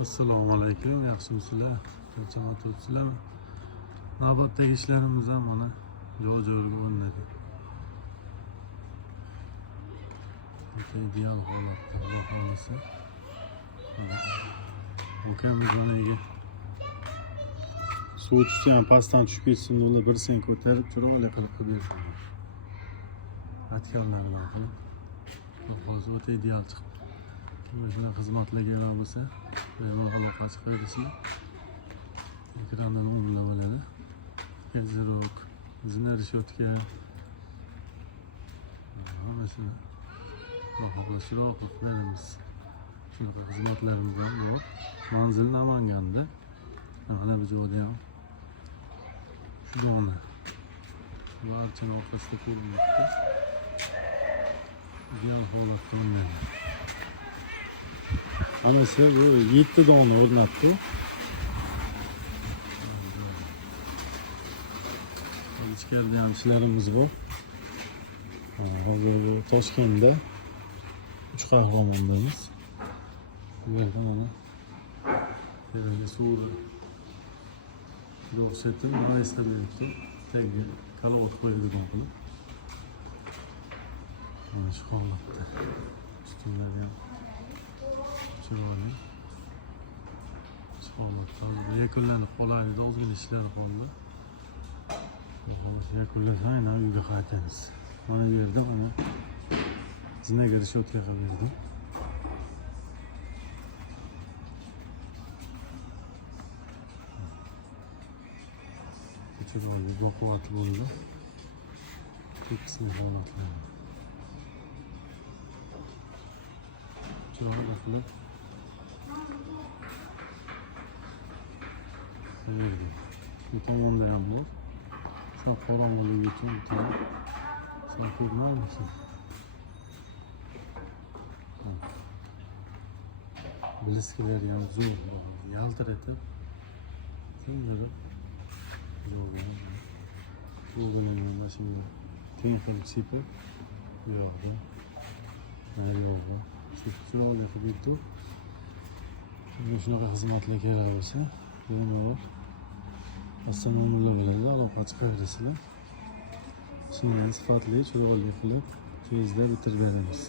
Assalomu alaykum, yaxshimisizlar? Qanchalar turibsizlarmi? Navbatdagi ishlarimiz ham mana joy-joyiga o'rnadi. Ideal holatda, Xudo xohlasa. Ukamiz managa suv tushsa ham pastdan tushib ketsin, ular bir sen ko'tarib chiroyli qilib bersin. Atkanlardan qilib. Hozir o'ta ideal chiqdi. Shunaqa xizmatlarga kerak bo'lsa, bemalol aloqachi qo'yasizlar. Ekrandan o'nlab bo'ladi. Gazirok, zina reshotka. Mana xohlashroq qilamiz. Shunaqa xizmatlarimiz ham bor. Manzil Namanganda. Mana bu joyda ham shu dona. Barchani orqasida ko'rinmoqda. Ideal holatda o'ynaydi. Anasi bu 7 dona o'rnatdi. Ichkarida ham ishlarimiz bor. Hozir bu Toshkentda 3 qahramondamiz. Bu yerda mana terga suvni yo'qsetib, maysta beribdi. Tagiga kalovot qo'yadigan qilib. Mana shu holatda. Ustunlari ham chiroyli. Shu holatda yakunlanib qolaydi, ozgina ishlar qoldi. Yakunlasa aynan uyga qaytamiz. Mana bu yerda mana zinaga reshotka qilib berdim. Chiroyli baquvvat bo'ldi. Tekisni holatlar. Chiroyli qilib berdim. Bu tomonda ham bor. Sen qorong'iligi uchun sen ko'rmayapsan. Bliskilari ham zo'r, yaltiratib shunday yo'g'ini mashina teng qilib sepib bu yoqda yo'g'da chiroyli qilib yuribdi. Shunaqa xizmatlar kerak bo'lsa bemalol nomerlar bo'ladi, aloqa chiqaverasizlar. Shuni sifatli, chiroyli qilib tezda bitirib beramiz.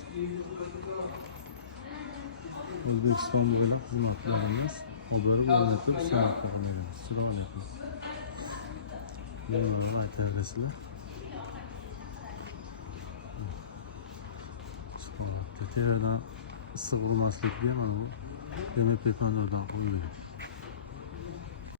O'zbekiston bo'ylab xizmatlarimiz oborib o'rnatib san'at qilamiz. Chiroyli qilib. Bemalol aytaverasizlar. Shu holatda teradan issiq urmaslikka mana bu MPK nurdan qo'yilgan.